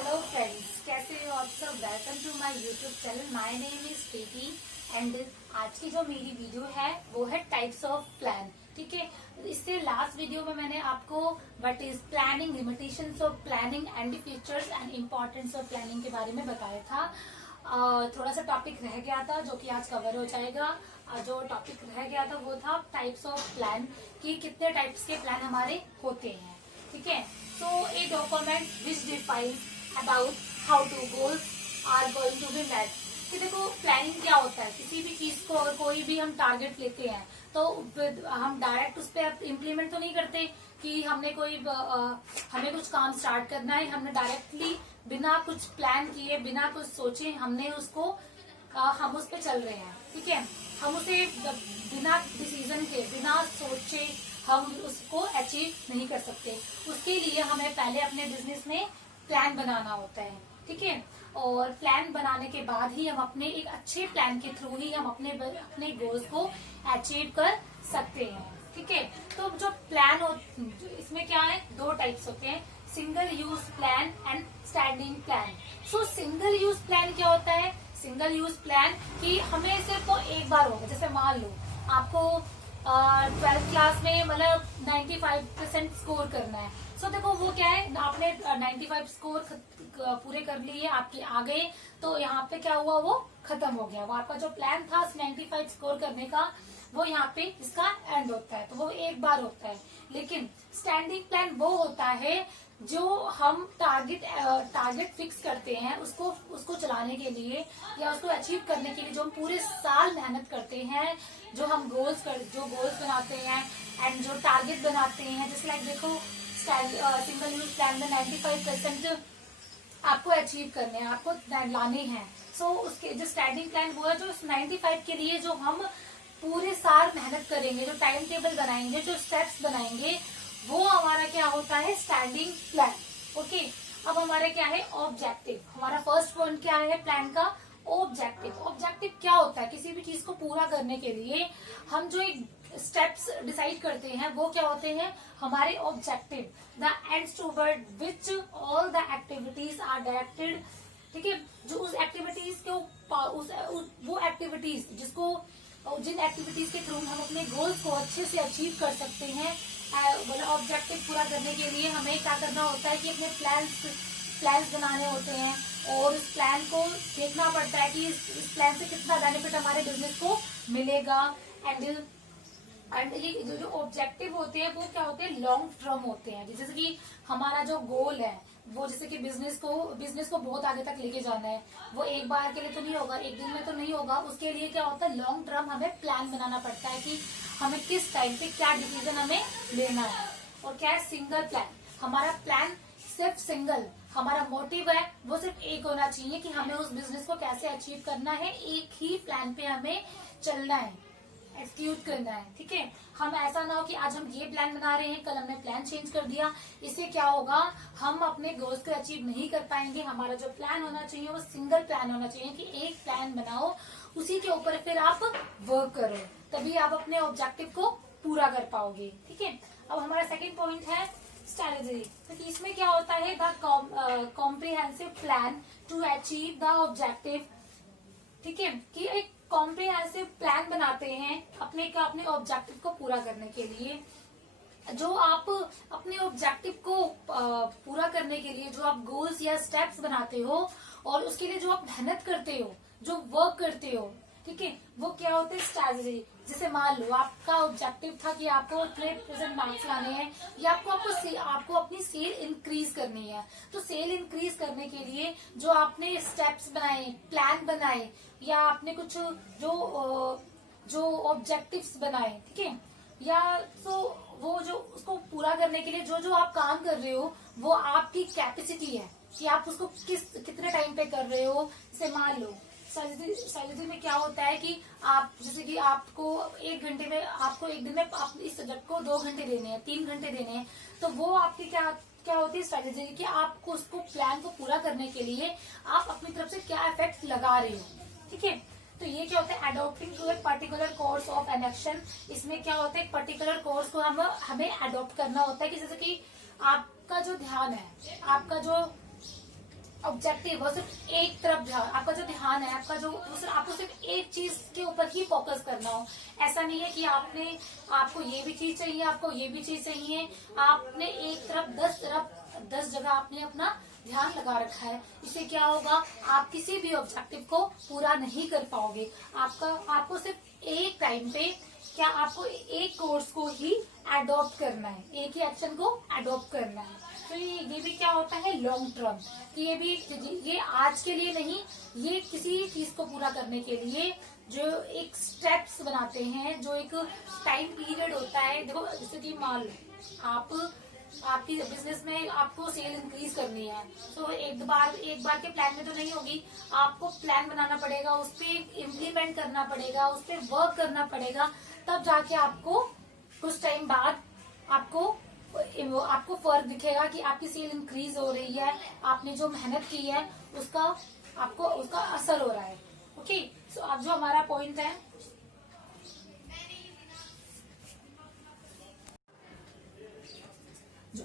Hello friends, कैसे हो आप सब। Welcome to my YouTube channel. My name is Preeti and आज की जो मेरी वीडियो है वो है टाइप्स ऑफ प्लान। ठीक है, इससे लास्ट वीडियो में मैंने आपको what is planning, limitations of planning and features and importance of planning के बारे में बताया था। थोड़ा सा टॉपिक रह गया था जो कि आज कवर हो जाएगा। जो टॉपिक रह गया था वो था टाइप्स ऑफ प्लान, कि कितने टाइप्स के प्लान हमारे होते हैं। ठीक है, so a document which defines about how to goals are going to be met। कि देखो प्लानिंग क्या होता है, किसी भी चीज को अगर कोई भी हम टारगेट लेते हैं तो हम डायरेक्ट उस पर इम्प्लीमेंट तो नहीं करते कि हमें कुछ काम स्टार्ट करना है, हमने डायरेक्टली बिना कुछ प्लान किए, बिना कुछ सोचे हमने उसको हम उस पर चल रहे हैं। ठीक है, हम उसे बिना डिसीजन के, बिना सोचे हम उसको अचीव नहीं कर सकते। उसके लिए हमें पहले अपने बिजनेस में प्लान बनाना होता है। ठीक है, और प्लान बनाने के बाद ही हम अपने एक अच्छे प्लान के थ्रू ही हम अपने गोल्स को अचीव कर सकते हैं। ठीक है, तो जो प्लान हो इसमें क्या है, दो टाइप्स होते हैं, single use plan and standing plan. So single use plan क्या होता है? सिंगल यूज प्लान कि हमें सिर्फ वो एक बार होगा। जैसे मान लो आपको 12th क्लास में मतलब 95% स्कोर करना है। सो देखो वो क्या है, आपने 95 स्कोर पूरे कर लिए, आपके आ गए, तो यहाँ पे क्या हुआ, वो खत्म हो गया। वो आपका जो प्लान था 95 स्कोर करने का, वो यहाँ पे इसका एंड होता है, तो वो एक बार होता है। लेकिन स्टैंडिंग प्लान वो होता है जो हम टारगेट फिक्स करते हैं, उसको चलाने के लिए या उसको अचीव करने के लिए जो हम पूरे साल मेहनत करते हैं, जो गोल्स बनाते हैं एंड जो टारगेट बनाते हैं। जैसे लाइक देखो सिंगल यूज प्लान में 95% आपको अचीव करने हैं, आपको लाने हैं। सो उसके जो स्टैंडिंग प्लान वो है जो 95 के लिए जो हम पूरे साल मेहनत करेंगे, जो टाइम टेबल बनाएंगे, जो स्टेप्स बनाएंगे, वो हमारा क्या होता है, स्टैंडिंग प्लान। ओके, अब हमारा क्या है, ऑब्जेक्टिव। हमारा फर्स्ट पॉइंट क्या है प्लान का, ऑब्जेक्टिव। ऑब्जेक्टिव क्या होता है, किसी भी चीज को पूरा करने के लिए हम जो एक स्टेप्स डिसाइड करते हैं वो क्या होते हैं, हमारे objective. The ends toward which all the activities are directed. ठीक है, जो उस एक्टिविटीज को वो एक्टिविटीज जिन एक्टिविटीज के थ्रू हम अपने गोल्स को अच्छे से अचीव कर सकते हैं। मतलब ऑब्जेक्टिव पूरा करने के लिए हमें क्या करना होता है कि अपने प्लान्स बनाने होते हैं, और इस प्लान को देखना पड़ता है कि इस प्लान से कितना बेनिफिट हमारे बिजनेस को मिलेगा। एंड ये जो ऑब्जेक्टिव होते हैं वो क्या होते हैं, लॉन्ग टर्म होते हैं। जैसे कि हमारा जो गोल है वो, जैसे कि बिजनेस को बहुत आगे तक लेके जाना है, वो एक बार के लिए तो नहीं होगा, एक दिन में तो नहीं होगा। उसके लिए क्या होता है, लॉन्ग टर्म हमें प्लान बनाना पड़ता है कि हमें किस टाइम पे क्या डिसीजन हमें लेना है। और क्या है, सिंगल प्लान। हमारा प्लान सिर्फ सिंगल, हमारा मोटिव है वो सिर्फ एक होना चाहिए कि हमें उस बिजनेस को कैसे अचीव करना है, एक ही प्लान पे हमें चलना है, एक्सक्यूट करना है। ठीक है, हम ऐसा ना हो कि आज हम ये प्लान बना रहे हैं, कल हमने प्लान चेंज कर दिया। इससे क्या होगा, हम अपने गोल्स को अचीव नहीं कर पाएंगे। हमारा जो प्लान होना चाहिए वो सिंगल प्लान होना चाहिए, कि एक प्लान बनाओ, उसी के ऊपर फिर आप वर्क करो, तभी आप अपने ऑब्जेक्टिव को पूरा कर पाओगे। ठीक है, अब हमारा सेकेंड पॉइंट है स्ट्रैटेजी। तो इसमें क्या होता है, the comprehensive plan to achieve the objective. ठीक है, कि एक कॉम्प्रिहेंसिव प्लान बनाते हैं अपने ऑब्जेक्टिव को पूरा करने के लिए। जो आप अपने ऑब्जेक्टिव को पूरा करने के लिए जो आप गोल्स या स्टेप्स बनाते हो, और उसके लिए जो आप मेहनत करते हो, जो वर्क करते हो, ठीक है, वो क्या होते हैं, स्ट्रैटेजी। जैसे मान लो आपका ऑब्जेक्टिव था कि आपको 100% मार्क्स लाने हैं, या आपको अपनी सेल इंक्रीज करनी है। तो सेल इंक्रीज करने के लिए जो आपने स्टेप्स बनाए, प्लान बनाए, या आपने कुछ जो ऑब्जेक्टिव्स बनाए, ठीक है, या तो वो जो उसको पूरा करने के लिए जो आप काम कर रहे हो वो आपकी कैपेसिटी है कि आप उसको कितने टाइम पे कर रहे हो। जैसे मान लो सर्जरी में क्या होता है कि आप, जैसे कि आपको एक दिन में आप इस सब्जेक्ट को 2 घंटे देने हैं, 3 घंटे देने हैं, तो वो आपकी क्या होती है स्ट्रेटेजी, कि आपको उसको प्लान को पूरा करने के लिए आप अपनी तरफ से क्या एफर्ट्स लगा रहे हो। ठीक है, तो ये क्या होता है, adopting to a particular course of an action. इसमें क्या होता है, एक पर्टिकुलर कोर्स को हमें अडोप्ट करना होता है, कि जैसे कि आपका जो ध्यान है, आपका जो ऑब्जेक्टिव और सिर्फ एक तरफ ध्यान, आपका जो ध्यान है, आपका जो दूसरा, आपको सिर्फ एक चीज के ऊपर ही फोकस करना हो। ऐसा नहीं है कि आपको ये भी चीज चाहिए, आपको ये भी चीज चाहिए, आपने एक तरफ 10 जगह आपने अपना ध्यान लगा रखा है। इससे क्या होगा, आप किसी भी ऑब्जेक्टिव को पूरा नहीं कर पाओगे। आपको सिर्फ एक टाइम पे आपको एक कोर्स को ही अडॉप्ट करना है, एक ही एक्शन को अडॉप्ट करना है। तो ये भी क्या होता है लॉन्ग टर्म, कि ये आज के लिए नहीं, ये किसी चीज को पूरा करने के लिए जो एक स्टेप्स बनाते हैं, जो एक टाइम पीरियड होता है। देखो जैसे कि मान लो आपकी बिजनेस में आपको सेल इंक्रीज करनी है, तो एक बार के प्लान में तो नहीं होगी। आपको प्लान बनाना पड़ेगा, उस पर इम्प्लीमेंट करना पड़ेगा, उस पर वर्क करना पड़ेगा, तब जाके आपको कुछ टाइम बाद आपको फर्क दिखेगा कि आपकी सेल इंक्रीज हो रही है, आपने जो मेहनत की है उसका असर हो रहा है। ओके, सो अब जो हमारा पॉइंट है,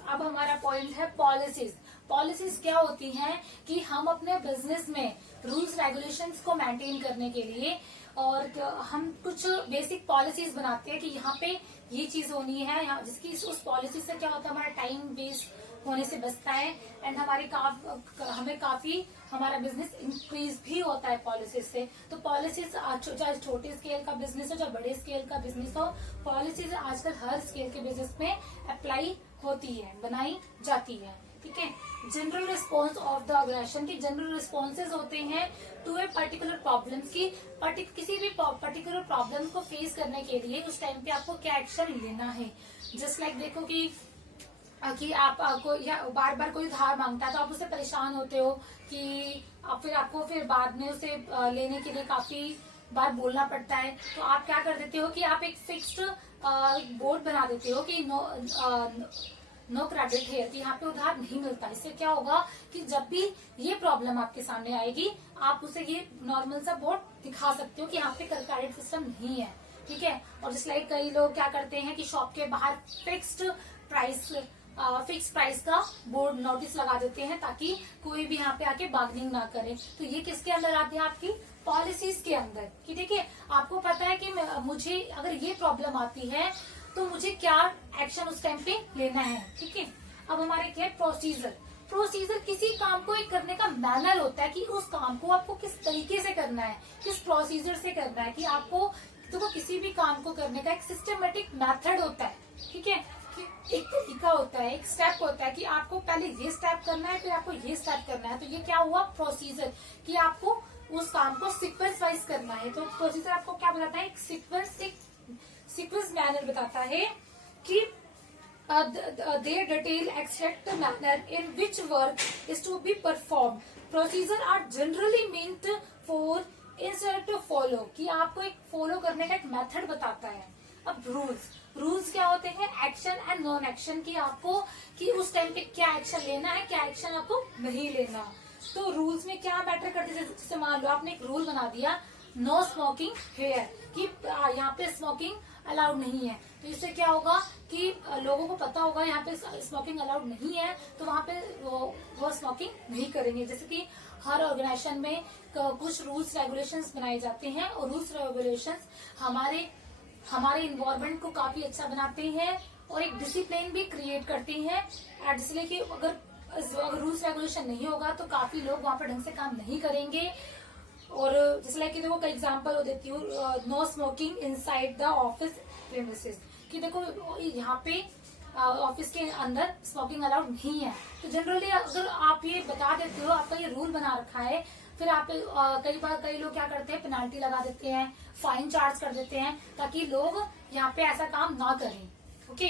अब हमारा पॉइंट है पॉलिसीज। पॉलिसीज क्या होती हैं कि हम अपने बिजनेस में रूल्स रेगुलेशंस को मेंटेन करने के लिए और हम कुछ बेसिक पॉलिसीज बनाते हैं कि यहाँ पे ये चीज होनी है, यहाँ जिसकी उस पॉलिसी से क्या होता है, हमारा टाइम वेस्ट होने से बचता है एंड हमें काफी हमारा बिजनेस इंक्रीज भी होता है पॉलिसीज से। तो पॉलिसीज चाहे छोटे स्केल का बिजनेस हो, चाहे बड़े स्केल का बिजनेस हो, पॉलिसीज आजकल हर स्केल के बिजनेस में अप्लाई होती है, बनाई जाती है। ठीक है, general response of the organisation की जनरल रिस्पॉन्सेज होते हैं टू ए पर्टिकुलर प्रॉब्लम की, किसी भी पर्टिकुलर प्रॉब्लम को फेस करने के लिए उस टाइम पे आपको क्या एक्शन लेना है। जस्ट लाइक देखो कि आपको या बार बार कोई उधार मांगता है तो आप उससे परेशान होते हो कि आपको फिर बाद में उसे लेने के लिए काफी बार बोलना पड़ता है। तो आप क्या कर देते हो कि आप एक फिक्स्ड बोर्ड बना देते हो कि नो क्रेडिट है, कि यहाँ पे उधार नहीं मिलता। इससे क्या होगा कि जब भी ये प्रॉब्लम आपके सामने आएगी, आप उसे ये नॉर्मल सा बोर्ड दिखा सकते हो कि यहाँ पे क्रेडिट सिस्टम नहीं है। ठीक है, और जिस लाइक कई लोग क्या करते हैं कि शॉप के बाहर फिक्स प्राइस का बोर्ड नोटिस लगा देते हैं ताकि कोई भी यहाँ पे आके बार्गेनिंग ना करे। तो ये किसके अंदर आती है, आपकी पॉलिसीज के अंदर। कि देखिए आपको पता है कि मुझे अगर ये प्रॉब्लम आती है तो मुझे क्या एक्शन उस टाइम पे लेना है। ठीक है, अब हमारे क्या है प्रोसीजर किसी काम को एक करने का मैनर होता है कि उस काम को आपको किस तरीके से करना है, किस प्रोसीजर से करना है। कि आपको तो किसी भी काम को करने का एक सिस्टमेटिक मेथड होता है। ठीक है, एक तरीका होता है, एक स्टेप होता है कि आपको पहले ये स्टेप करना है, फिर आपको ये स्टेप करना है। तो ये क्या हुआ प्रोसीजर, कि आपको उस काम को सीक्वेंस वाइज करना है। तो प्रोसीजर आपको क्या बताता है, एक सीक्वेंस मैनर बताता है कि their detailed exact manner in which work is to be performed. Procedures are generally meant for instead to follow, कि आपको एक फॉलो करने का एक मेथड बताता है। अब रूल्स क्या होते हैं, एक्शन एंड नॉन एक्शन, की आपको कि उस टाइम पे क्या एक्शन लेना है, क्या एक्शन आपको नहीं लेना। तो रूल्स में क्या मैटर करते हैं, जैसे मान लो आपने एक रूल बना दिया नो स्मोकिंग हेयर, कि यहाँ पे स्मोकिंग अलाउड नहीं है। तो इससे क्या होगा कि लोगों को पता होगा यहाँ पे स्मोकिंग अलाउड नहीं है, तो वहाँ पे वो स्मोकिंग नहीं करेंगे। जैसे कि हर ऑर्गेनाइजेशन में कुछ रूल्स रेगुलेशंस बनाए जाते हैं और रूल्स रेगुलेशंस हमारे इन्वायरमेंट को काफी अच्छा बनाते हैं और एक डिसिप्लिन भी क्रिएट करती हैं। इसलिए कि अगर रूल्स रेगुलेशन नहीं होगा तो काफी लोग वहाँ पर ढंग से काम नहीं करेंगे। और जैसे लाइक देखो कई एग्जांपल देती हूँ, no smoking inside the office premises, कि देखो यहाँ पे ऑफिस के अंदर स्मोकिंग अलाउड नहीं है। तो जनरली अगर आप ये बता देते हो, आपका ये रूल बना रखा है, फिर आप कई लोग क्या करते हैं, पेनाल्टी लगा देते हैं, फाइन चार्ज कर देते हैं ताकि लोग यहाँ पे ऐसा काम ना करें। ओके,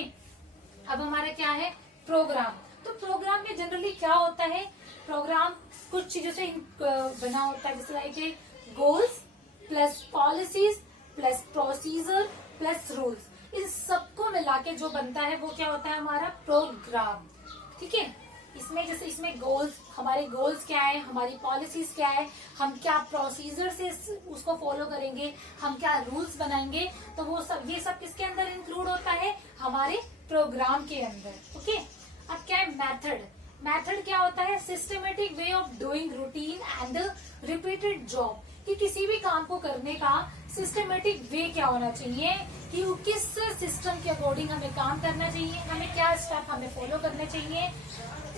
अब हमारे क्या है प्रोग्राम। तो प्रोग्राम में जनरली क्या होता है, प्रोग्राम कुछ चीजों से बना होता है, जैसे like goals plus policies plus procedure plus rules, इन सबको मिला के जो बनता है वो क्या होता है, हमारा प्रोग्राम। ठीक है, इसमें गोल्स, हमारे गोल्स क्या है, हमारी पॉलिसीज क्या है, हम क्या प्रोसीजर से उसको फॉलो करेंगे, हम क्या रूल्स बनाएंगे, तो वो सब ये सब किसके अंदर इंक्लूड होता है, हमारे प्रोग्राम के अंदर। ओके, अब क्या है मेथड क्या होता है? Systematic way of doing routine and repeated job, कि किसी भी काम को करने का सिस्टमेटिक वे क्या होना चाहिए, कि वो किस सिस्टम के अकॉर्डिंग हमें काम करना चाहिए, हमें क्या स्टेप हमें फॉलो करने चाहिए,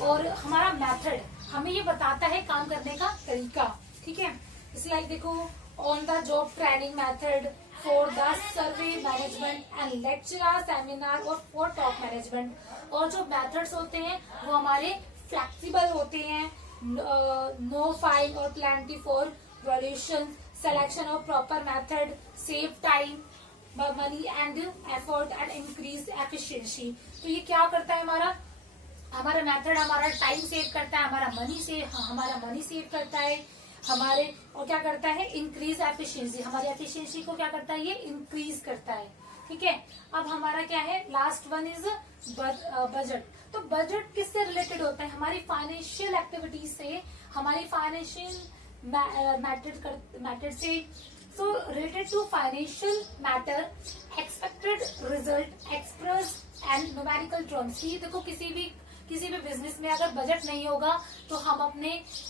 और हमारा मेथड हमें ये बताता है काम करने का तरीका। ठीक है, इसलिए देखो, on the job training method for the survey management and lecture seminar और फॉर टॉप मैनेजमेंट। और जो मेथड्स होते हैं वो हमारे फ्लेक्सिबल होते हैं, नो फाइल और plenty for valuation, selection of proper method, save time money and effort and increase efficiency. तो ये क्या करता है? हमारा मेथड हमारा टाइम सेव करता है, हमारा मनी सेव करता है हमारे, और क्या करता है? इंक्रीज एफिशिएंसी, हमारी एफिशिएंसी को क्या करता है? ये इंक्रीज करता है। ठीक है, अब हमारा क्या है? Last one is budget. तो बजट किससे रिलेटेड होता है? हमारी फाइनेंशियल एक्टिविटीज से, हमारी फाइनेंशियल मैटर से। So related to financial matter, expected result express and numerical terms. देखो, किसी भी बिजनेस में अगर बजट नहीं होगा तो हम अपने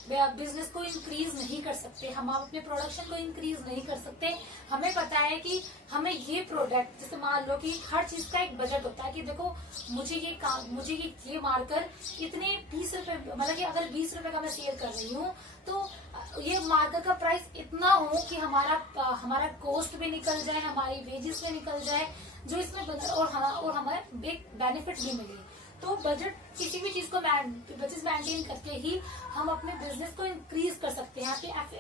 बिजनेस को इंक्रीज नहीं कर सकते, हम अपने प्रोडक्शन को इंक्रीज नहीं कर सकते। हमें पता है कि हमें ये प्रोडक्ट, जैसे मान लो कि हर चीज का एक बजट होता है, कि देखो मुझे ये मार्कर इतने 20 रुपए, मतलब कि अगर 20 रुपए का मैं सेल कर रही हूँ तो ये मार्कर का प्राइस इतना हो कि हमारा कॉस्ट भी निकल जाए, हमारी वेजेस भी निकल जाए, जो इसमें और हमें बिग बेनिफिट भी मिले। तो बजट, किसी भी चीज को बजट मेंटेन करके ही हम अपने बिजनेस को इंक्रीज कर सकते हैं,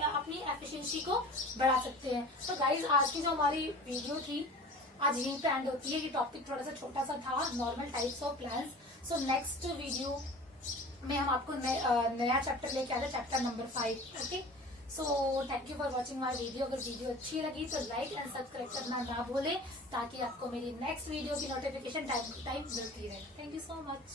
अपनी एफिशिएंसी को बढ़ा सकते हैं। तो गाइज, आज की जो हमारी वीडियो थी आज यहीं पे एंड होती है। ये टॉपिक थोड़ा सा छोटा सा था, normal types of plans. So next video में हम आपको नया चैप्टर लेके आते हैं, chapter number 5। Okay, so thank you for watching my video. अगर वीडियो अच्छी लगी तो लाइक एंड सब्सक्राइब करना ना भूले, ताकि आपको मेरी नेक्स्ट वीडियो की नोटिफिकेशन टाइम टू टाइम मिलती रहे। Thank you so much.